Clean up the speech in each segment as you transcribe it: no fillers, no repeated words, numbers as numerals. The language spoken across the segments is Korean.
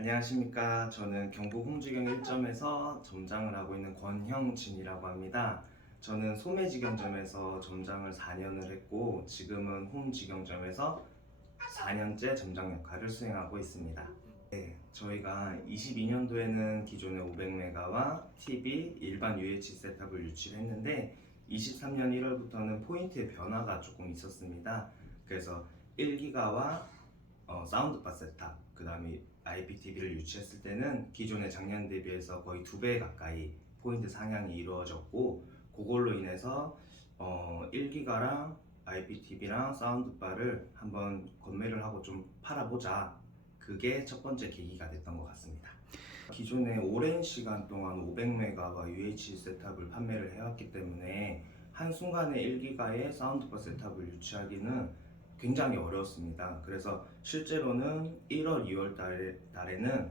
안녕하십니까. 저는 경북 홍주경 1점에서 점장을 하고 있는 권형진이라고 합니다. 저는 소매직영점에서 점장을 4년을 했고 지금은 홈직영점에서 4년째 점장 역할을 수행하고 있습니다. 네, 저희가 22년도에는 기존의 500메가와 TV, 일반 UHD 셋업을 유치를 했는데 23년 1월부터는 포인트의 변화가 조금 있었습니다. 그래서 1기가와 사운드바 셋탑, 그 다음에 IPTV를 유치했을 때는 기존의 작년 대비해서 거의 2배 가까이 포인트 상향이 이루어졌고, 그걸로 인해서 1기가랑 IPTV랑 사운드바를 한번 건매를 하고 좀 팔아보자. 그게 첫 번째 계기가 됐던 것 같습니다. 기존에 오랜 시간 동안 500메가와 UHD 셋탑을 판매를 해왔기 때문에 한순간에 1기가의 사운드바 셋탑을 유치하기는 굉장히 어려웠습니다. 그래서 실제로는 1월, 2월 달에는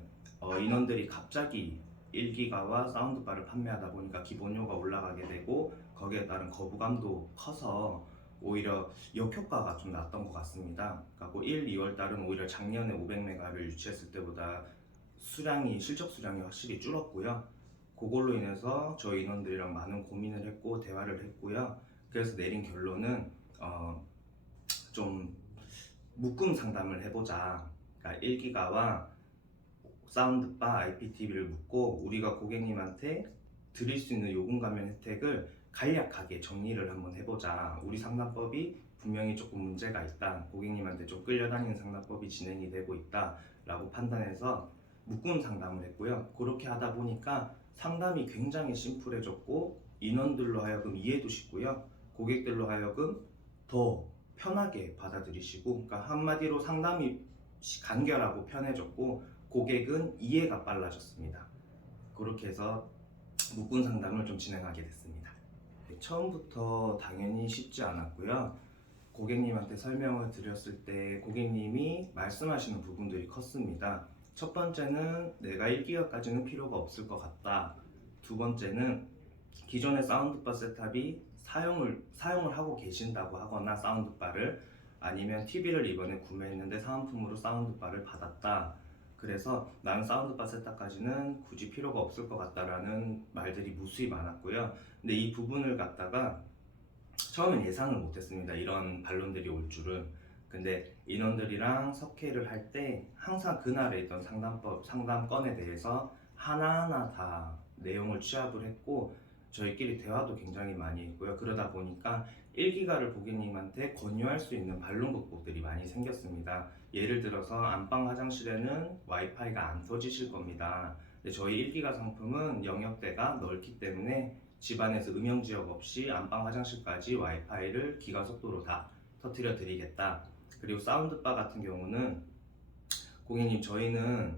인원들이 갑자기 1기가와 사운드바를 판매하다 보니까 기본료가 올라가게 되고 거기에 따른 거부감도 커서 오히려 역효과가 좀 났던 것 같습니다. 그러니까 1, 2월 달은 오히려 작년에 500메가를 유치했을 때보다 실적 수량이 확실히 줄었고요. 그걸로 인해서 저희 인원들이랑 많은 고민을 했고 대화를 했고요. 그래서 내린 결론은 좀 묶음 상담을 해보자. 그러니까 1기가와 사운드바, IPTV를 묶고 우리가 고객님한테 드릴 수 있는 요금 감면 혜택을 간략하게 정리를 한번 해보자. 우리 상담법이 분명히 조금 문제가 있다. 고객님한테 좀 끌려다니는 상담법이 진행이 되고 있다. 라고 판단해서 묶음 상담을 했고요. 그렇게 하다 보니까 상담이 굉장히 심플해졌고 인원들로 하여금 이해도 쉽고요. 고객들로 하여금 더 편하게 받아들이시고, 그러니까 한마디로 상담이 간결하고 편해졌고 고객은 이해가 빨라졌습니다. 그렇게 해서 묶음 상담을 좀 진행하게 됐습니다. 처음부터 당연히 쉽지 않았고요. 고객님한테 설명을 드렸을 때 고객님이 말씀하시는 부분들이 컸습니다. 첫 번째는 내가 1기가까지는 필요가 없을 것 같다. 두 번째는 기존의 사운드바 셋탑이 사용을 하고 계신다고 하거나 사운드바를, 아니면 TV를 이번에 구매했는데 사은품으로 사운드바를 받았다. 그래서 나는 사운드바 셋탑까지는 굳이 필요가 없을 것 같다라는 말들이 무수히 많았고요. 근데 이 부분을 갖다가 처음엔 예상을 못했습니다. 이런 반론들이 올 줄은. 근데 인원들이랑 석회를 할 때 항상 그날에 있던 상담건에 대해서 하나하나 다 내용을 취합을 했고 저희끼리 대화도 굉장히 많이 했고요. 그러다 보니까 1기가를 고객님한테 권유할 수 있는 반론 극복들이 많이 생겼습니다. 예를 들어서 안방 화장실에는 와이파이가 안 터지실 겁니다. 근데 저희 1기가 상품은 영역대가 넓기 때문에 집안에서 음영지역 없이 안방 화장실까지 와이파이를 기가속도로 다 터뜨려 드리겠다. 그리고 사운드바 같은 경우는 고객님 저희는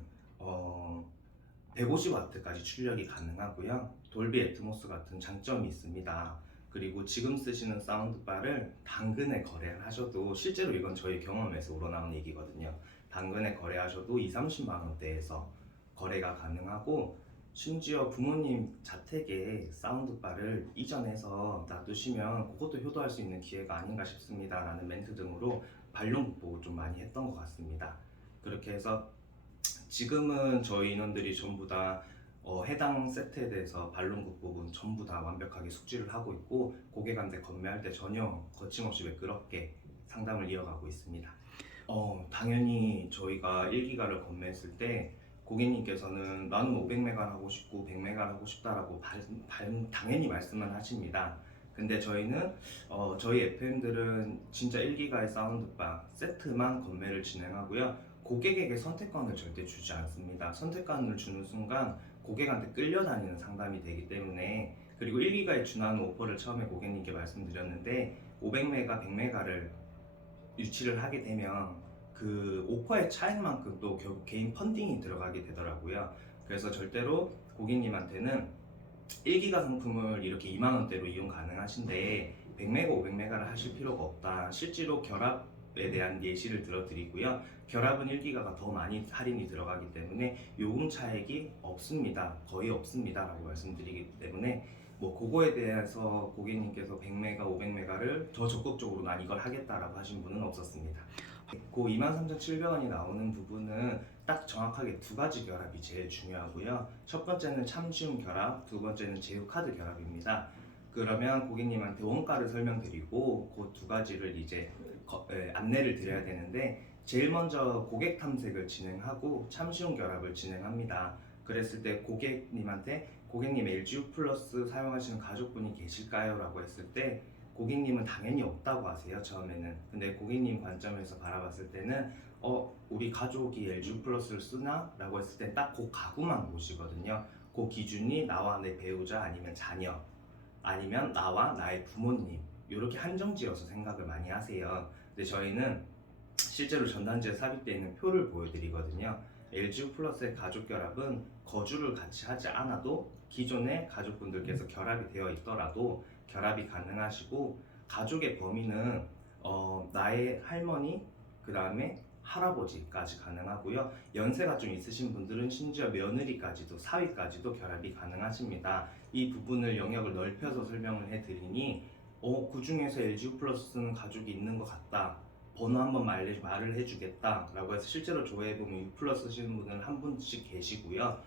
150W까지 출력이 가능하고요. 돌비 애트모스 같은 장점이 있습니다. 그리고 지금 쓰시는 사운드바를 당근에 거래를 하셔도, 실제로 이건 저희 경험에서 우러나온 얘기거든요. 당근에 거래하셔도 2, 30만 원대에서 거래가 가능하고, 심지어 부모님 자택에 사운드바를 이전해서 놔두시면 그것도 효도할 수 있는 기회가 아닌가 싶습니다 라는 멘트 등으로 반론 극복을 좀 많이 했던 것 같습니다. 그렇게 해서 지금은 저희 인원들이 전부 다 해당 세트에 대해서 반론 극복은 전부 다 완벽하게 숙지를 하고 있고 고객한테 건매할 때 전혀 거침없이 매끄럽게 상담을 이어가고 있습니다. 당연히 저희가 1기가를 건매했을 때 고객님께서는 나는 500메가 하고 싶고 100메가 하고 싶다라고 당연히 말씀을 하십니다. 근데 저희는 저희 FM들은 진짜 1기가의 사운드바 세트만 건매를 진행하고요. 고객에게 선택권을 절대 주지 않습니다. 선택권을 주는 순간 고객한테 끌려다니는 상담이 되기 때문에, 그리고 1기가에 준하는 오퍼를 처음에 고객님께 말씀드렸는데 500메가, 100메가를 유치를 하게 되면 그 오퍼의 차액만큼 또 결국 개인 펀딩이 들어가게 되더라고요. 그래서 절대로 고객님한테는 1기가 상품을 이렇게 2만 원대로 이용 가능하신데 100메가, 500메가를 하실 필요가 없다. 실제로 결합에 대한 예시를 들어드리고요. 결합은 1기가가 더 많이 할인이 들어가기 때문에 요금 차액이 없습니다. 거의 없습니다 라고 말씀드리기 때문에 그거에 대해서 고객님께서 100메가, 500메가를 더 적극적으로 난 이걸 하겠다라고 하신 분은 없었습니다. 그 23,700원이 나오는 부분은 딱 정확하게 두 가지 결합이 제일 중요하고요. 첫 번째는 참쉬운 결합, 두 번째는 제휴카드 결합입니다. 그러면 고객님한테 원가를 설명드리고 그 두 가지를 이제 안내를 드려야 되는데, 제일 먼저 고객 탐색을 진행하고 참쉬운 결합을 진행합니다. 그랬을 때 고객님한테 고객님 LGU 플러스 사용하시는 가족분이 계실까요? 라고 했을 때 고객님은 당연히 없다고 하세요, 처음에는. 근데 고객님 관점에서 바라봤을 때는 우리 가족이 LGU 플러스를 쓰나? 라고 했을 때 딱 그 가구만 보시거든요. 그 기준이 나와 내 배우자 아니면 자녀 아니면 나와 나의 부모님, 이렇게 한정지어서 생각을 많이 하세요. 근데 저희는 실제로 전단지에 삽입되어 있는 표를 보여드리거든요. LGU 플러스의 가족 결합은 거주를 같이 하지 않아도 기존의 가족분들께서 결합이 되어 있더라도 결합이 가능하시고, 가족의 범위는 나의 할머니, 그 다음에 할아버지까지 가능하고요. 연세가 좀 있으신 분들은 심지어 며느리까지도, 사위까지도 결합이 가능하십니다. 이 부분을 영역을 넓혀서 설명을 해드리니 그 중에서 LGU 플러스는 가족이 있는 것 같다, 번호 한번 말을 해주겠다 라고 해서 실제로 조회해보면 U 플러스 쓰시는 분은 한 분씩 계시고요.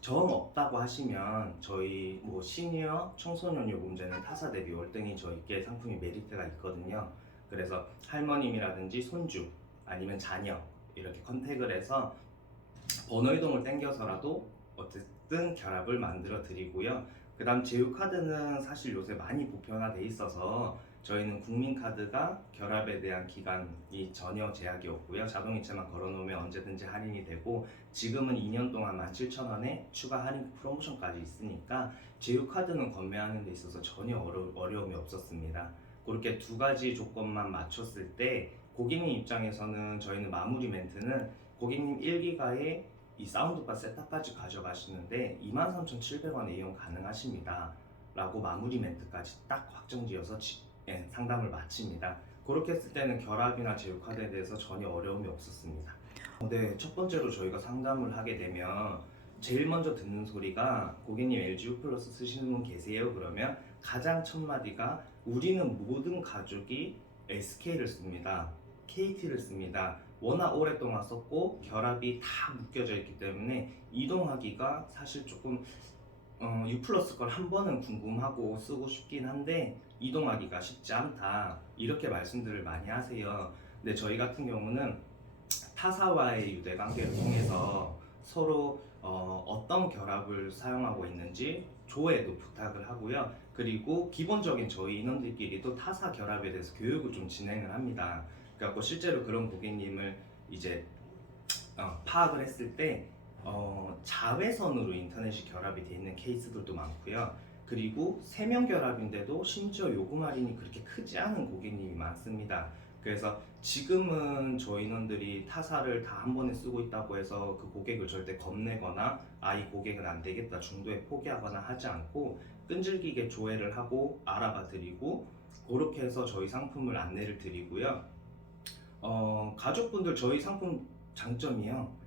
정 없다고 하시면 저희 시니어 청소년 요금제는 타사 대비 월등히 저희께 상품이 메리트가 있거든요. 그래서 할머님이라든지 손주 아니면 자녀 이렇게 컨택을 해서 번호 이동을 땡겨서라도 어쨌든 결합을 만들어 드리고요. 그 다음 제휴카드는 사실 요새 많이 보편화돼 있어서 저희는 국민카드가 결합에 대한 기간이 전혀 제약이 없고요. 자동이체만 걸어놓으면 언제든지 할인이 되고, 지금은 2년 동안 17,000원에 추가 할인 프로모션까지 있으니까 제휴카드는 구매하는 데 있어서 전혀 어려움이 없었습니다. 그렇게 두 가지 조건만 맞췄을 때 고객님 입장에서는 저희는 마무리 멘트는 고객님 1기가에 이 사운드바 셋탑까지 가져가시는데 23,700원에 이용 가능하십니다 라고 마무리 멘트까지 딱 확정지어서 상담을 마칩니다. 그렇게 했을 때는 결합이나 제휴카드에 대해서 전혀 어려움이 없었습니다. 네, 첫 번째로 저희가 상담을 하게 되면 제일 먼저 듣는 소리가 고객님 LGU 플러스 쓰시는 분 계세요? 그러면 가장 첫 마디가 우리는 모든 가족이 SK를 씁니다, KT를 씁니다. 워낙 오랫동안 썼고 결합이 다 묶여져 있기 때문에 이동하기가 사실 조금 U 플러스 걸 한 번은 궁금하고 쓰고 싶긴 한데 이동하기가 쉽지 않다, 이렇게 말씀들을 많이 하세요. 근데 저희 같은 경우는 타사와의 유대 관계를 통해서 서로 어떤 결합을 사용하고 있는지 조회도 부탁을 하고요. 그리고 기본적인 저희 인원들끼리도 타사 결합에 대해서 교육을 좀 진행을 합니다. 그래갖고 실제로 그런 고객님을 이제 파악을 했을 때 자외선으로 인터넷이 결합이 되어 있는 케이스들도 많고요. 그리고 3명 결합인데도 심지어 요금 할인이 그렇게 크지 않은 고객님이 많습니다. 그래서 지금은 저희 인원들이 타사를 다 한 번에 쓰고 있다고 해서 그 고객을 절대 겁내거나 이 고객은 안 되겠다 중도에 포기하거나 하지 않고 끈질기게 조회를 하고 알아봐 드리고, 그렇게 해서 저희 상품을 안내를 드리고요. 가족분들 저희 상품 장점이요,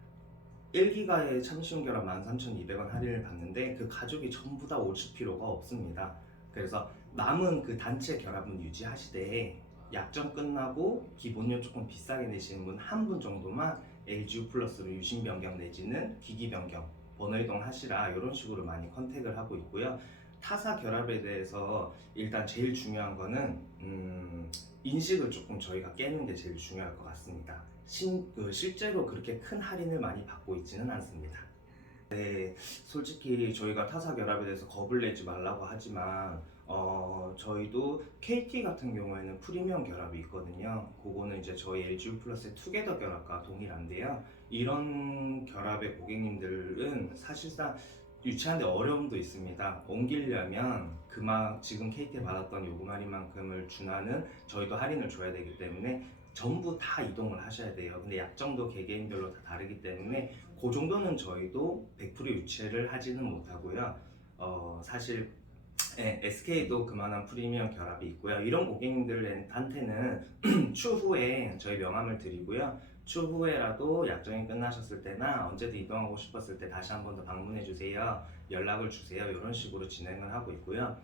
1기가에 참쉬운 결합 13,200원 할인을 받는데 그 가족이 전부 다 오실 필요가 없습니다. 그래서 남은 그 단체 결합은 유지하시되 약정 끝나고 기본료 조금 비싸게 내시는 분 한 분 정도만 LGU 플러스로 유심 변경 내지는 기기 변경, 번호 이동 하시라, 이런 식으로 많이 컨택을 하고 있고요. 타사 결합에 대해서 일단 제일 중요한 거는 인식을 조금 저희가 깨는 게 제일 중요할 것 같습니다. 실제로 그렇게 큰 할인을 많이 받고 있지는 않습니다. 네, 솔직히 저희가 타사 결합에 대해서 겁을 내지 말라고 하지만 저희도 KT 같은 경우에는 프리미엄 결합이 있거든요. 그거는 이제 저희 LGU 플러스의 투게더 결합과 동일한데요. 이런 결합의 고객님들은 사실상 유치하는데 어려움도 있습니다. 옮기려면 지금 KT 받았던 요금 할인만큼을 준하는 저희도 할인을 줘야 되기 때문에 전부 다 이동을 하셔야 돼요. 근데 약정도 개개인별로 다 다르기 때문에 그 정도는 저희도 100% 유치를 하지는 못하고요. 사실 SK도 그만한 프리미엄 결합이 있고요. 이런 고객님들한테는 추후에 저희 명함을 드리고요. 추후에라도 약정이 끝나셨을 때나 언제든 이동하고 싶었을 때 다시 한 번 더 방문해 주세요, 연락을 주세요, 이런 식으로 진행을 하고 있고요.